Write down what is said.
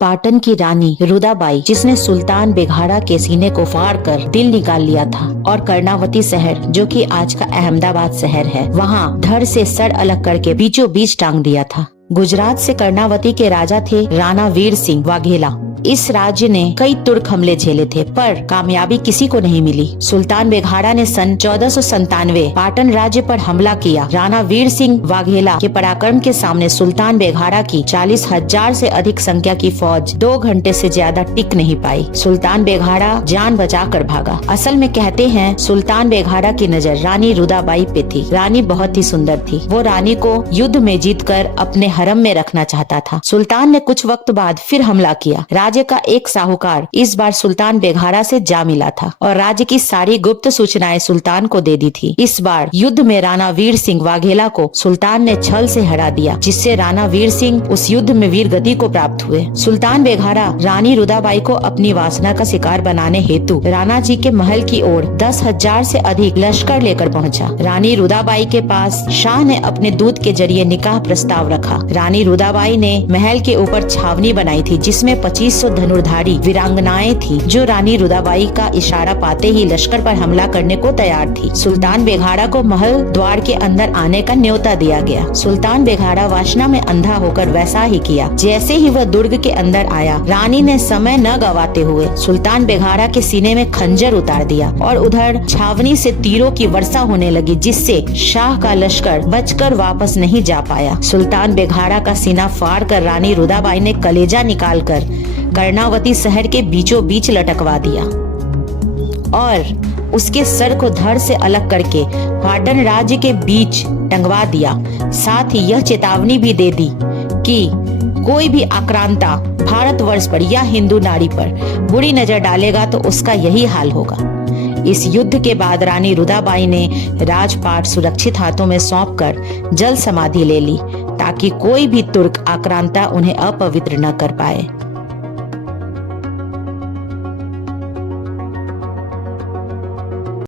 पाटन की रानी रुदाबाई, जिसने सुल्तान बेघाड़ा के सीने को फाड़कर दिल निकाल लिया था और कर्णावती शहर, जो कि आज का अहमदाबाद शहर है, वहाँ धड़ से सर अलग करके बीचों बीच टांग दिया था। गुजरात से कर्णावती के राजा थे राणा वीर सिंह वाघेला। इस राज्य ने कई तुर्क हमले झेले थे, पर कामयाबी किसी को नहीं मिली। सुल्तान बेघाड़ा ने सन 1497 पाटन राज्य पर हमला किया। राणा वीर सिंह वाघेला के पराक्रम के सामने सुल्तान बेघाड़ा की 40,000 से अधिक संख्या की फौज 2 घंटे से ज्यादा टिक नहीं पाई। सुल्तान बेघाड़ा जान बचाकर भागा। असल में कहते हैं सुल्तान बेघाड़ा की नजर रानी रुदाबाई पे थी। रानी बहुत ही सुंदर थी। वो रानी को युद्ध में जीतकर अपने हरम में रखना चाहता था। सुल्तान ने कुछ वक्त बाद फिर हमला किया। राज्य का एक साहूकार इस बार सुल्तान बेघाड़ा से जा मिला था और राज्य की सारी गुप्त सूचनाएं सुल्तान को दे दी थी। इस बार युद्ध में राणा वीर सिंह वाघेला को सुल्तान ने छल से हरा दिया, जिससे राणा वीर सिंह उस युद्ध में वीर गति को प्राप्त हुए। सुल्तान बेघाड़ा रानी रुदाबाई को अपनी वासना का शिकार बनाने हेतु राणा जी के महल की ओर 10,000 से अधिक लश्कर लेकर पहुंचा। रानी रुदाबाई के पास शाह ने अपने दूत के जरिए निकाह प्रस्ताव रखा। रानी रुदाबाई ने महल के ऊपर छावनी बनाई थी, जिसमें 2500 धनुर्धारी वीरांगनाएं थी, जो रानी रुदाबाई का इशारा पाते ही लश्कर पर हमला करने को तैयार थी। सुल्तान बेघाड़ा को महल द्वार के अंदर आने का न्योता दिया गया। सुल्तान बेघाड़ा वासना में अंधा होकर वैसा ही किया। जैसे ही वह दुर्ग के अंदर आया, रानी ने समय न गवाते हुए सुल्तान बेघाड़ा के सीने में खंजर उतार दिया और उधर छावनी से तीरों की वर्षा होने लगी, जिससे शाह का लश्कर बचकर वापस नहीं जा पाया। सुल्तान बेघाड़ा का सीना फाड़ कर रानी रुदाबाई ने कलेजा निकालकर कर्णावती शहर के बीचों बीच लटकवा दिया और उसके सर को धड़ से अलग करके पाटन राज्य के बीच टंगवा दिया। साथ ही यह चेतावनी भी दे दी कि कोई भी आक्रांता भारतवर्ष पर या हिंदू नारी पर बुरी नजर डालेगा तो उसका यही हाल होगा। इस युद्ध के बाद रानी रुदाबाई ने राजपाट सुरक्षित हाथों में सौंपकर जल समाधि ले ली, ताकि कोई भी तुर्क आक्रांता उन्हें अपवित्र न कर पाए।